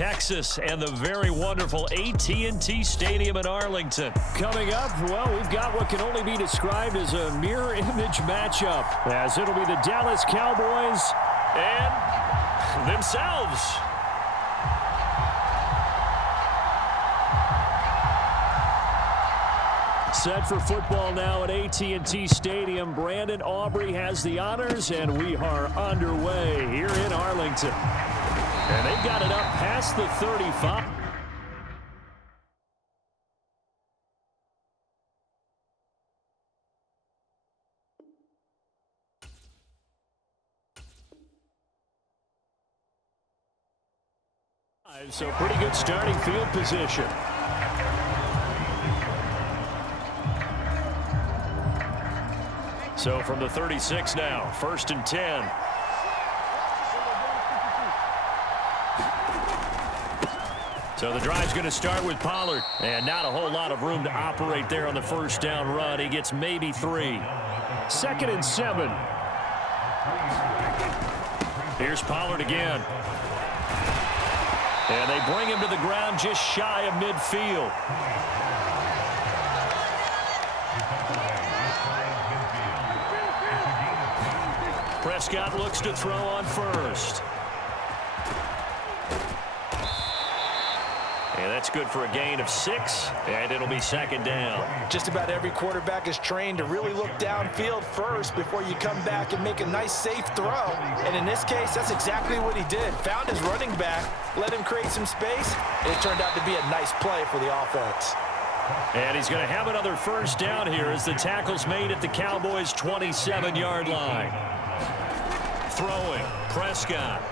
Texas, and the very wonderful AT&T Stadium in Arlington. Coming up, well, we've got what can only be described as a mirror image matchup, as it'll be the Dallas Cowboys and themselves. Set for football now at AT&T Stadium. Brandon Aubrey has the honors, and we are underway here in Arlington. And they've got it up past the 35. So pretty good starting field position. So from the 36 now, 1st and 10. So the drive's going to start with Pollard. And not a whole lot of room to operate there on the first down run. He gets maybe 3. 2nd and 7. Here's Pollard again. And they bring him to the ground just shy of midfield. Prescott looks to throw on first. And that's good for a gain of 6, and it'll be 2nd down. Just about every quarterback is trained to really look downfield first before you come back and make a nice, safe throw. And in this case, that's exactly what he did. Found his running back, let him create some space, and it turned out to be a nice play for the offense. And he's going to have another first down here as the tackle's made at the Cowboys' 27-yard line. Throwing, Prescott.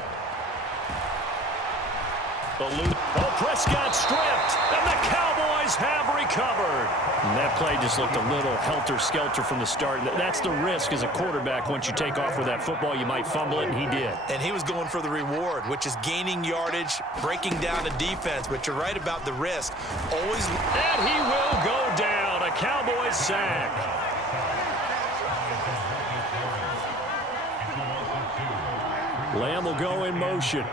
Oh, Prescott stripped, and the Cowboys have recovered. And that play just looked a little helter-skelter from the start. That's the risk as a quarterback. Once you take off with that football, you might fumble it, and he did. And he was going for the reward, which is gaining yardage, breaking down the defense. But you're right about the risk. Always. And he will go down. A Cowboys sack. Lamb will go in motion.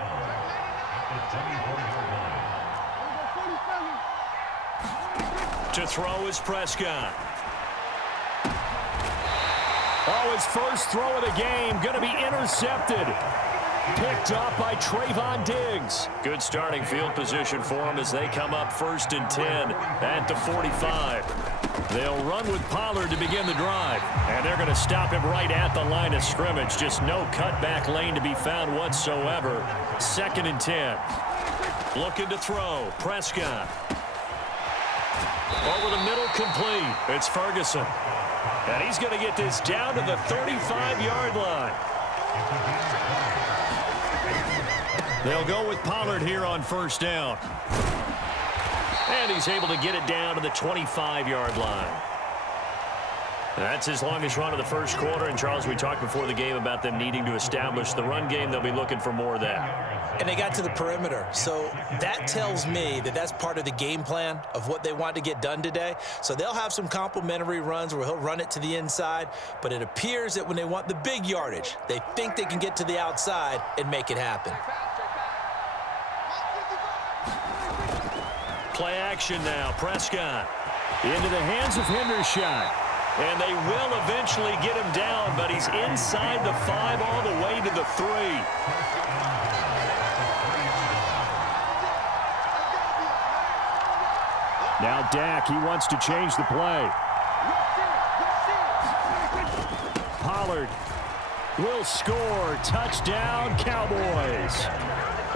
To throw is Prescott. Oh, his first throw of the game going to be intercepted. Picked up by Trayvon Diggs. Good starting field position for him as they come up 1st and 10 at the 45. They'll run with Pollard to begin the drive. And they're going to stop him right at the line of scrimmage. Just no cutback lane to be found whatsoever. 2nd and 10. Looking to throw. Prescott. Over the middle, complete. It's Ferguson. And he's going to get this down to the 35-yard line. They'll go with Pollard here on 1st down. And he's able to get it down to the 25-yard line. That's his longest run of the first quarter. And, Charles, we talked before the game about them needing to establish the run game. They'll be looking for more of that. And they got to the perimeter. So that tells me that that's part of the game plan of what they want to get done today. So they'll have some complementary runs where he'll run it to the inside. But it appears that when they want the big yardage, they think they can get to the outside and make it happen. Play action now. Prescott. Into the hands of Hendershot. And they will eventually get him down, but he's inside the 5 all the way to the 3. Now Dak, he wants to change the play. Pollard will score. Touchdown, Cowboys.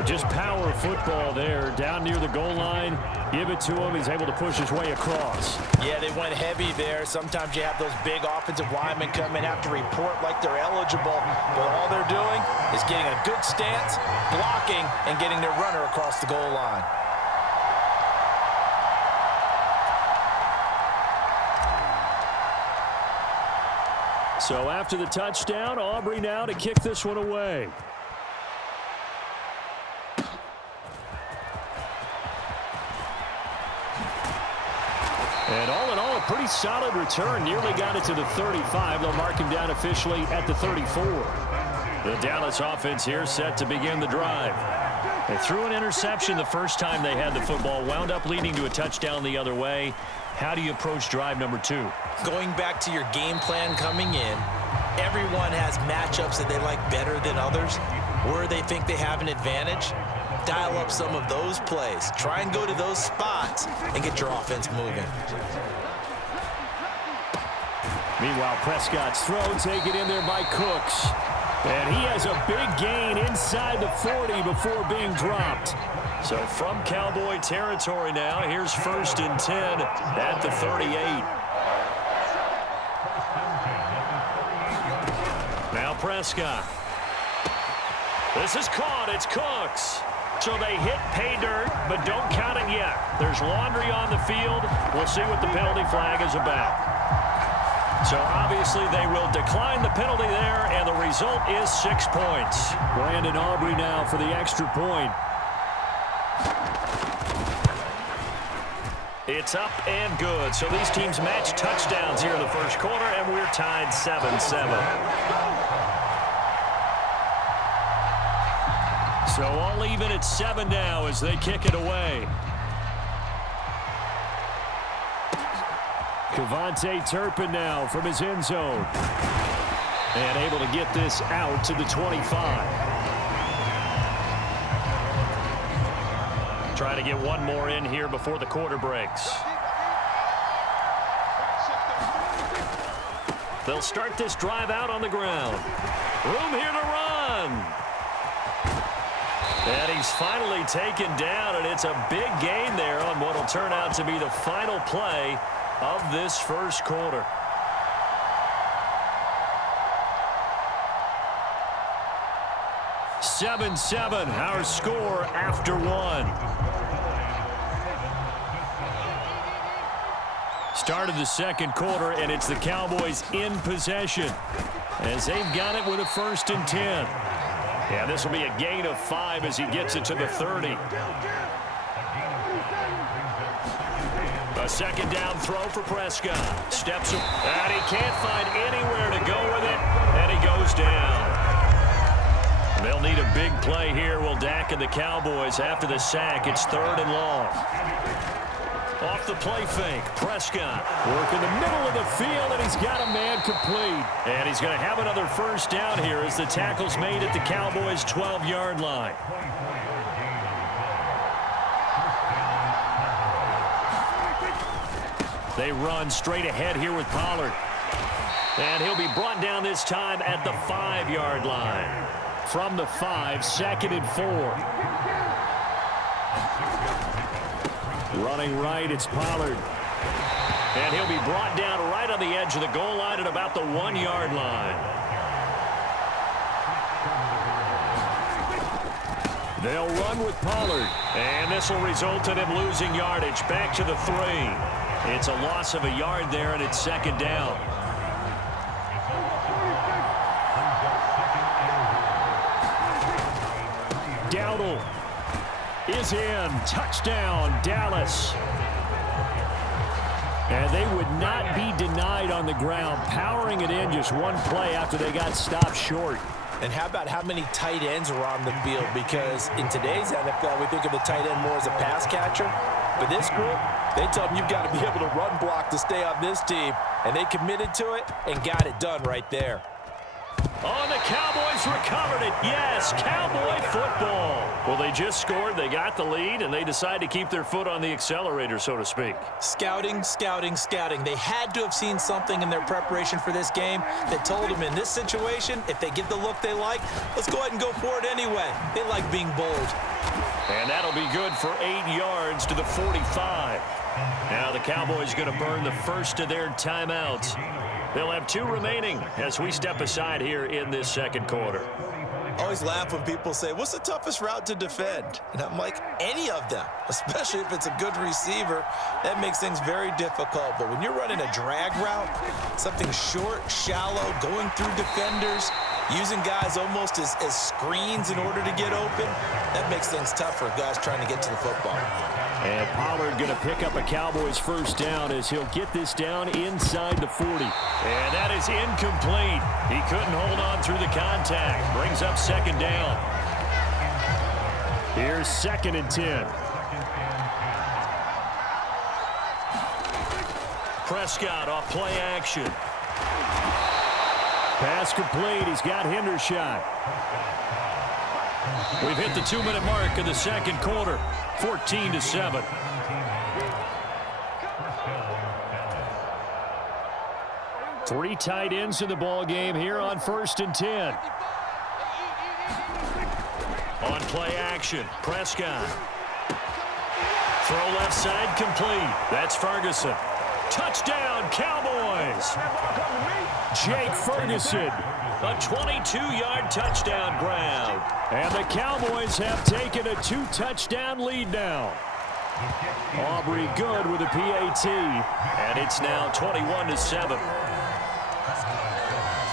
Just power football there, down near the goal line. Give it to him. He's able to push his way across. Yeah, they went heavy there. Sometimes you have those big offensive linemen come in, have to report like they're eligible. But all they're doing is getting a good stance, blocking, and getting their runner across the goal line. So after the touchdown, Aubrey now to kick this one away. And all in all, a pretty solid return. Nearly got it to the 35. They'll mark him down officially at the 34. The Dallas offense here set to begin the drive. They threw an interception the first time they had the football, wound up leading to a touchdown the other way. How do you approach drive number 2? Going back to your game plan coming in, everyone has matchups that they like better than others, where they think they have an advantage. Dial up some of those plays. Try and go to those spots and get your offense moving. Meanwhile, Prescott's throw taken in there by Cooks. And he has a big gain inside the 40 before being dropped. So from Cowboy territory now, here's 1st and 10 at the 38. Now Prescott. This is caught. It's Cooks. So they hit pay dirt, but don't count it yet. There's laundry on the field. We'll see what the penalty flag is about. So obviously they will decline the penalty there, and the result is 6 points. Brandon Aubrey now for the extra point. It's up and good. So these teams match touchdowns here in the first quarter, and we're tied 7-7. So all even at 7 now as they kick it away. Kevontae Turpin now from his end zone. And able to get this out to the 25. Trying to get one more in here before the quarter breaks. They'll start this drive out on the ground. Room here to run. And he's finally taken down, and it's a big gain there on what will turn out to be the final play of this first quarter. (7-7) our score after 1. Start of the second quarter, and it's the Cowboys in possession as they've got it with a 1st and 10. Yeah, this will be a gain of 5 as he gets it to the 30. A second down throw for Prescott. Steps up, and he can't find anywhere to go with it, and he goes down. They'll need a big play here, will Dak and the Cowboys. After the sack, it's 3rd and long. Off the play fake, Prescott. Work in the middle of the field, and he's got a man complete. And he's going to have another first down here as the tackle's made at the Cowboys' 12-yard line. They run straight ahead here with Pollard. And he'll be brought down this time at the 5-yard line. From the 5, 2nd and 4. Running right, it's Pollard. And he'll be brought down right on the edge of the goal line at about the 1-yard line. They'll run with Pollard. And this will result in him losing yardage. Back to the 3. It's a loss of a yard there, and it's 2nd down. Dowdle is in. Touchdown, Dallas. And they would not be denied on the ground, powering it in just one play after they got stopped short. And how about how many tight ends are on the field? Because in today's NFL, we think of the tight end more as a pass catcher. But this group, they tell them you've got to be able to run block to stay on this team. And they committed to it and got it done right there. Oh, and the Cowboys recovered it. Yes, Cowboy football. Well, they just scored, they got the lead, and they decide to keep their foot on the accelerator, so to speak. Scouting, scouting, scouting. They had to have seen something in their preparation for this game that told them in this situation, if they get the look they like, let's go ahead and go for it anyway. They like being bold. And that'll be good for 8 yards to the 45. Now the Cowboys going to burn the first of their timeouts. They'll have 2 remaining as we step aside here in this second quarter. I always laugh when people say, what's the toughest route to defend? And I'm like, any of them, especially if it's a good receiver. That makes things very difficult. But when you're running a drag route, something short, shallow, going through defenders, using guys almost as screens in order to get open, that makes things tough for guys trying to get to the football. And Pollard going to pick up a Cowboys first down as he'll get this down inside the 40. And that is incomplete. He couldn't hold on through the contact. Brings up 2nd down. Here's 2nd and 10. Prescott off play action. Pass complete. He's got Hendershot. We've hit the 2-minute mark in the second quarter. 14-7. Three tight ends in the ball game here on 1st and 10. On play action, Prescott. Throw left side complete. That's Ferguson. Touchdown, Cowboys. Jake Ferguson. A 22-yard touchdown grab. And the Cowboys have taken a 2-touchdown lead now. Aubrey good with a PAT. And it's now 21-7.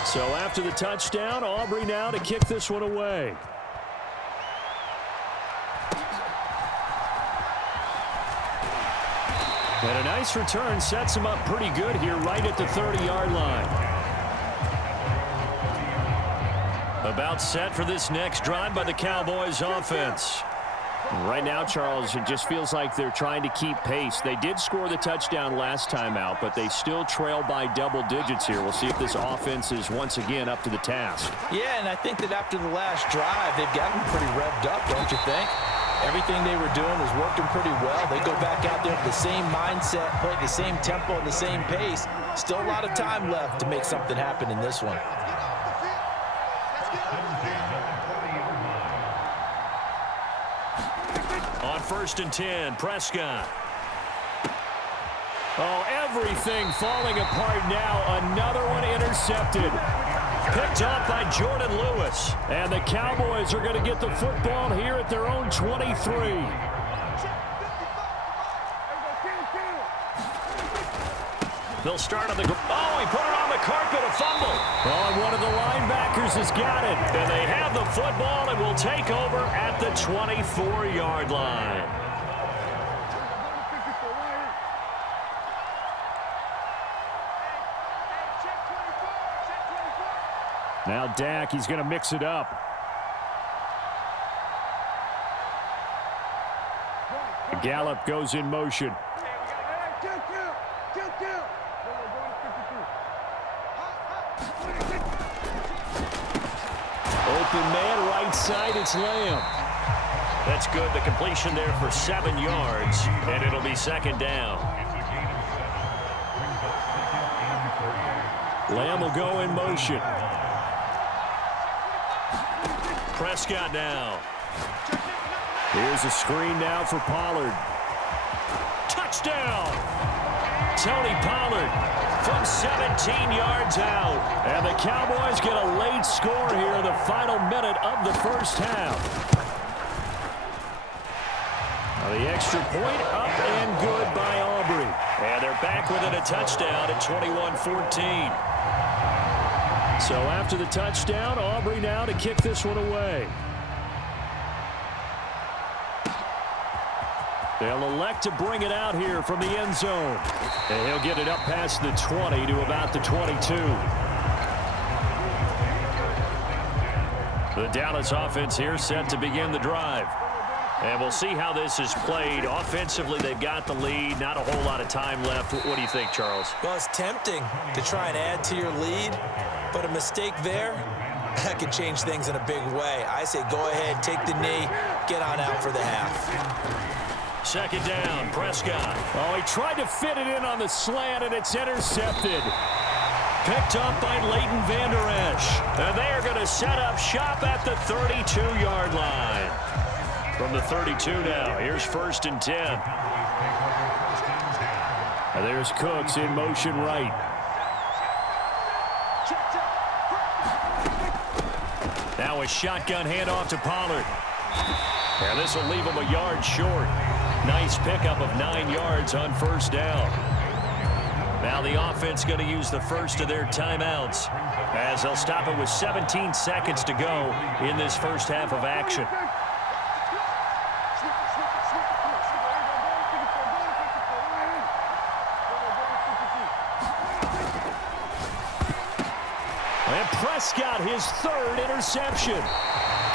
So after the touchdown, Aubrey now to kick this one away. And a nice return sets him up pretty good here right at the 30-yard line. About set for this next drive by the Cowboys offense. Right now, Charles, it just feels like they're trying to keep pace. They did score the touchdown last time out, but they still trail by double digits here. We'll see if this offense is once again up to the task. Yeah, and I think that after the last drive, they've gotten pretty revved up, don't you think? Everything they were doing was working pretty well. They go back out there with the same mindset, play at the same tempo and the same pace. Still a lot of time left to make something happen in this one. On 1st and 10, Prescott. Oh, everything falling apart now. Another one intercepted. Picked up by Jordan Lewis. And the Cowboys are going to get the football here at their own 23. They'll start on the... Oh, he put it on the carpet, a fumble. Oh, and one of the linebackers has got it. And they have the football and will take over at the 24-yard line. Now Dak, he's going to mix it up. Gallup goes in motion. Open man, right side, it's Lamb. That's good. The completion there for 7 yards, and it'll be 2nd down. Lamb will go in motion. Prescott now. Here's a screen now for Pollard. Touchdown! Tony Pollard from 17 yards out. And the Cowboys get a late score here in the final minute of the first half. Now the extra point up and good by Aubrey. And they're back within a touchdown at 21-14. So after the touchdown, Aubrey now to kick this one away. They'll elect to bring it out here from the end zone. And he'll get it up past the 20 to about the 22. The Dallas offense here set to begin the drive. And we'll see how this is played. Offensively, they've got the lead. Not a whole lot of time left. What do you think, Charles? Well, it's tempting to try and add to your lead, but a mistake there, that could change things in a big way. I say go ahead, take the knee, get on out for the half. 2nd down, Prescott. Oh, he tried to fit it in on the slant, and it's intercepted. Picked up by Leighton Vander Esch. And they are going to set up shop at the 32-yard line. From the 32 now, here's 1st and 10. And there's Cooks in motion right. Now a shotgun handoff to Pollard. And this will leave him a yard short. Nice pickup of 9 yards on 1st down. Now the offense going to use the first of their timeouts as they'll stop it with 17 seconds to go in this first half of action. And Prescott, his 3rd interception.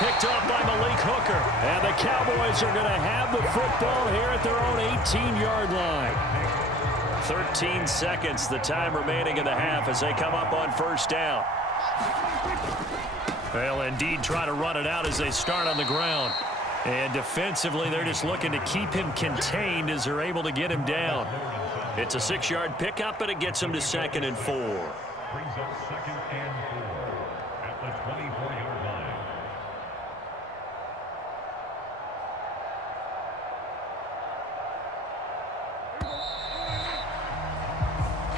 picked off by Malik Hooker. And the Cowboys are going to have the football here at their own 18-yard line. 13 seconds, the time remaining in the half as they come up on first down. They'll indeed try to run it out as they start on the ground. And defensively, they're just looking to keep him contained as they're able to get him down. It's a 6-yard pickup, and it gets him to 2nd and 4. Brings up 2nd and 4 at the 24-yard line.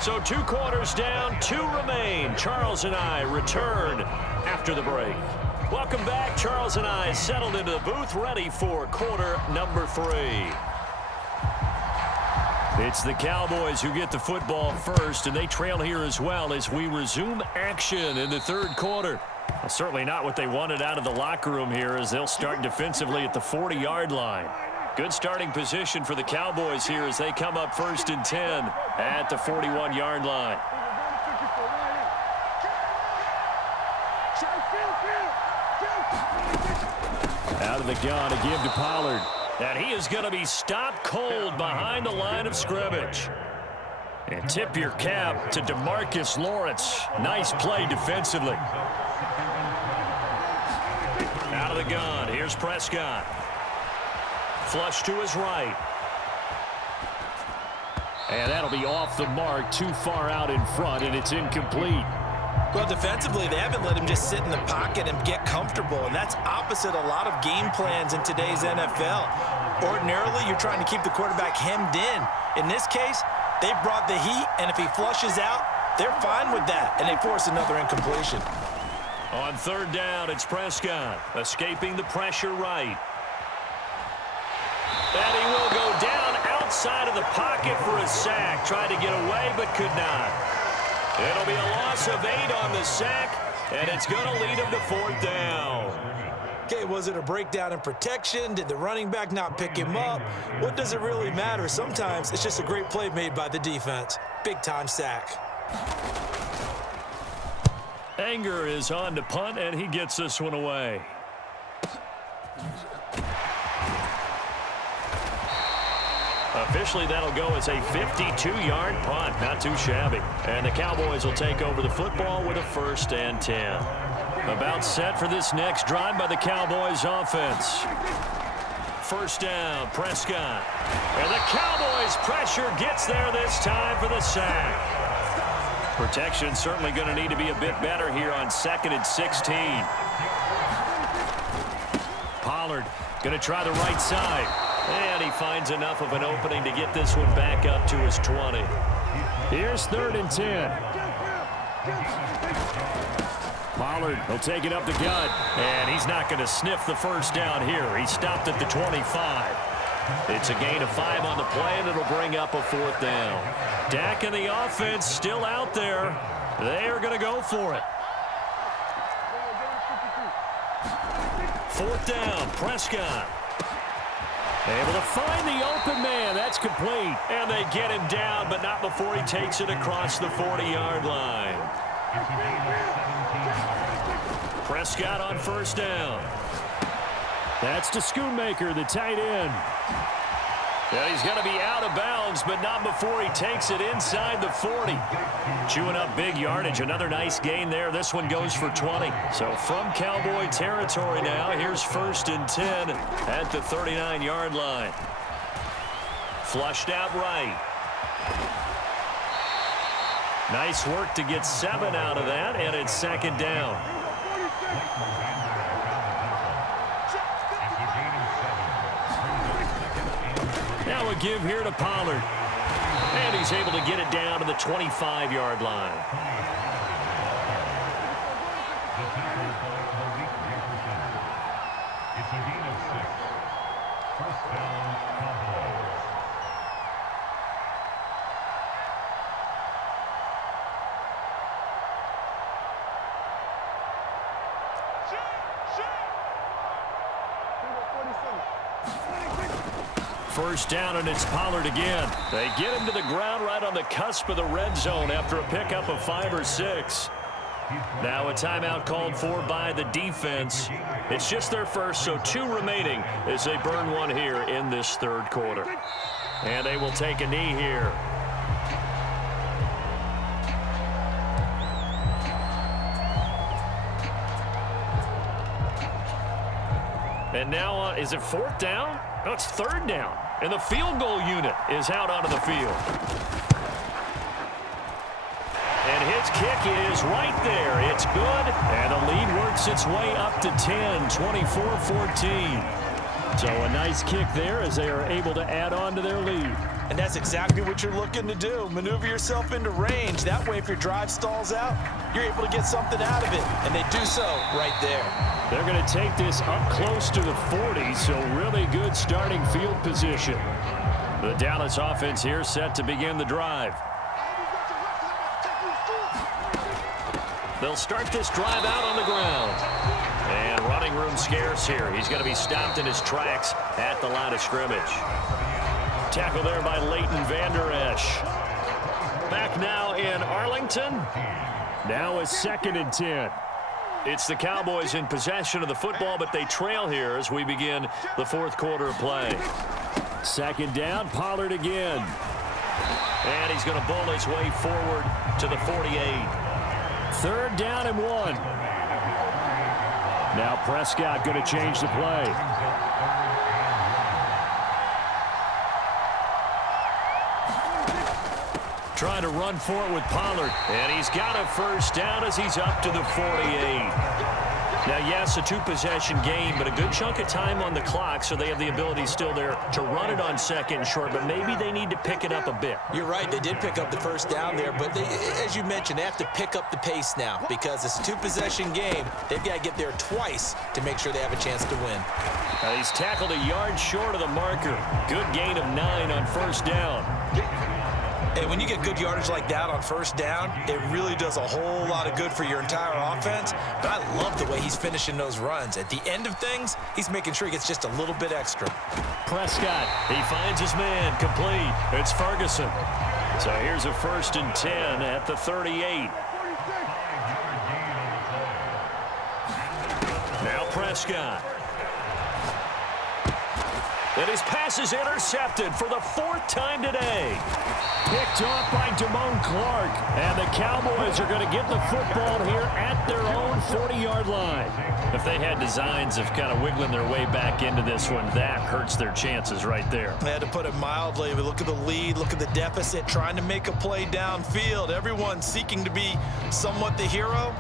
So 2 quarters down, 2 remain. Charles and I return after the break. Welcome back. Charles and I settled into the booth, ready for quarter number 3. It's the Cowboys who get the football first, and they trail here as well as we resume action in the 3rd quarter. Well, certainly not what they wanted out of the locker room here as they'll start defensively at the 40-yard line. Good starting position for the Cowboys here as they come up 1st and 10 at the 41-yard line. Out of the gun, a give to Pollard. And he is going to be stopped cold behind the line of scrimmage. And tip your cap to DeMarcus Lawrence. Nice play defensively. Out of the gun, here's Prescott. Flush to his right. And that'll be off the mark, too far out in front, and it's incomplete. Well, defensively, they haven't let him just sit in the pocket and get comfortable, and that's opposite a lot of game plans in today's NFL. Ordinarily, you're trying to keep the quarterback hemmed in. In this case, they brought the heat, and if he flushes out, they're fine with that, and they force another incompletion. On 3rd down, it's Prescott, escaping the pressure right. And he will go down outside of the pocket for a sack. Tried to get away, but could not. It'll be a loss of 8 on the sack, and it's going to lead him to 4th down. Okay, was it a breakdown in protection? Did the running back not pick him up? What does it really matter? Sometimes it's just a great play made by the defense. Big-time sack. Anger is on to punt, and he gets this one away. Officially, that'll go as a 52-yard punt. Not too shabby. And the Cowboys will take over the football with a 1st and 10. About set for this next drive by the Cowboys offense. 1st down, Prescott. And the Cowboys pressure gets there this time for the sack. Protection certainly going to need to be a bit better here on 2nd and 16. Pollard going to try the right side. And he finds enough of an opening to get this one back up to his 20. Here's 3rd and 10. Pollard will take it up the gut. And he's not going to sniff the 1st down here. He stopped at the 25. It's a gain of 5 on the play, and it'll bring up a 4th down. Dak and the offense still out there. They are going to go for it. 4th down, Prescott. Able to find the open man. That's complete. And they get him down, but not before he takes it across the 40-yard line. Prescott on 1st down. That's to Schoonmaker, the tight end. Yeah, he's going to be out of bounds, but not before he takes it inside the 40. Chewing up big yardage. Another nice gain there. This one goes for 20. So from Cowboy territory now, here's 1st and 10 at the 39-yard line. Flushed out right. Nice work to get 7 out of that, and it's 2nd down. Now a give here to Pollard. And he's able to get it down to the 25-yard line. It's a gain of 6. 1st down, Cowboys. First down, and it's Pollard again. They get him to the ground right on the cusp of the red zone after a pickup of 5 or 6. Now a timeout called for by the defense. It's just their first, so 2 remaining as they burn one here in this third quarter. And they will take a knee here. And now, is it 4th down? No, it's 3rd down. And the field goal unit is out onto the field. And his kick is right there. It's good. And the lead works its way up to 10, 24-14. So a nice kick there as they are able to add on to their lead. And that's exactly what you're looking to do. Maneuver yourself into range. That way, if your drive stalls out, you're able to get something out of it. And they do so right there. They're going to take this up close to the 40, so really good starting field position. The Dallas offense here set to begin the drive. They'll start this drive out on the ground. And running room scarce here. He's going to be stopped in his tracks at the line of scrimmage. Tackle there by Leighton Vander Esch. Back now in Arlington. Now a 2nd and 10. It's the Cowboys in possession of the football, but they trail here as we begin the 4th quarter of play. 2nd down, Pollard again. And he's going to bowl his way forward to the 48. 3rd down and 1. Now Prescott going to change the play. Trying to run for it with Pollard. And he's got a 1st down as he's up to the 48. Now, yes, a 2-possession game, but a good chunk of time on the clock, so they have the ability still there to run it on 2nd and short, but maybe they need to pick it up a bit. You're right. They did pick up the 1st down there, but they, as you mentioned, they have to pick up the pace now because it's a 2-possession game. They've got to get there twice to make sure they have a chance to win. He's tackled a yard short of the marker. Good gain of 9 on 1st down. And when you get good yardage like that on 1st down, it really does a whole lot of good for your entire offense. But I love the way he's finishing those runs. At the end of things, he's making sure he gets just a little bit extra. Prescott, he finds his man, complete. It's Ferguson. So here's a 1st and 10 at the 38. Now Prescott. And his pass is intercepted for the 4th time today. Picked off by Damone Clark. And the Cowboys are going to get the football here at their own 40-yard line. If they had designs of kind of wiggling their way back into this one, that hurts their chances right there. They had to put it mildly. Look at the lead, look at the deficit, trying to make a play downfield. Everyone seeking to be somewhat the hero.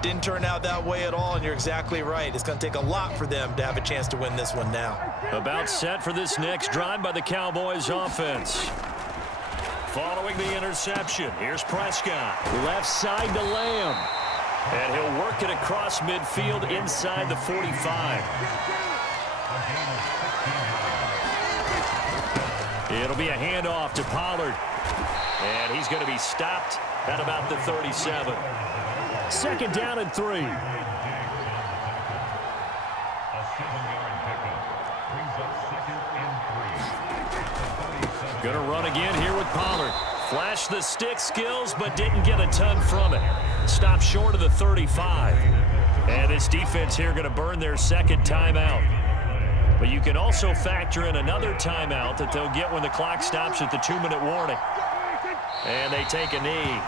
Didn't turn out that way at all, and you're exactly right. It's going to take a lot for them to have a chance to win this one now. About set for this next drive by the Cowboys offense. Following the interception, here's Prescott. Left side to Lamb. And he'll work it across midfield inside the 45. It'll be a handoff to Pollard. And he's going to be stopped at about the 37. 2nd down and 3. A 7-yard pickup brings up 2nd and 3. Going to run again here with Pollard. Flashed the stick skills, but didn't get a ton from it. Stopped short of the 35. And this defense here going to burn their 2nd timeout. But you can also factor in another timeout that they'll get when the clock stops at the 2-minute warning. And they take a knee.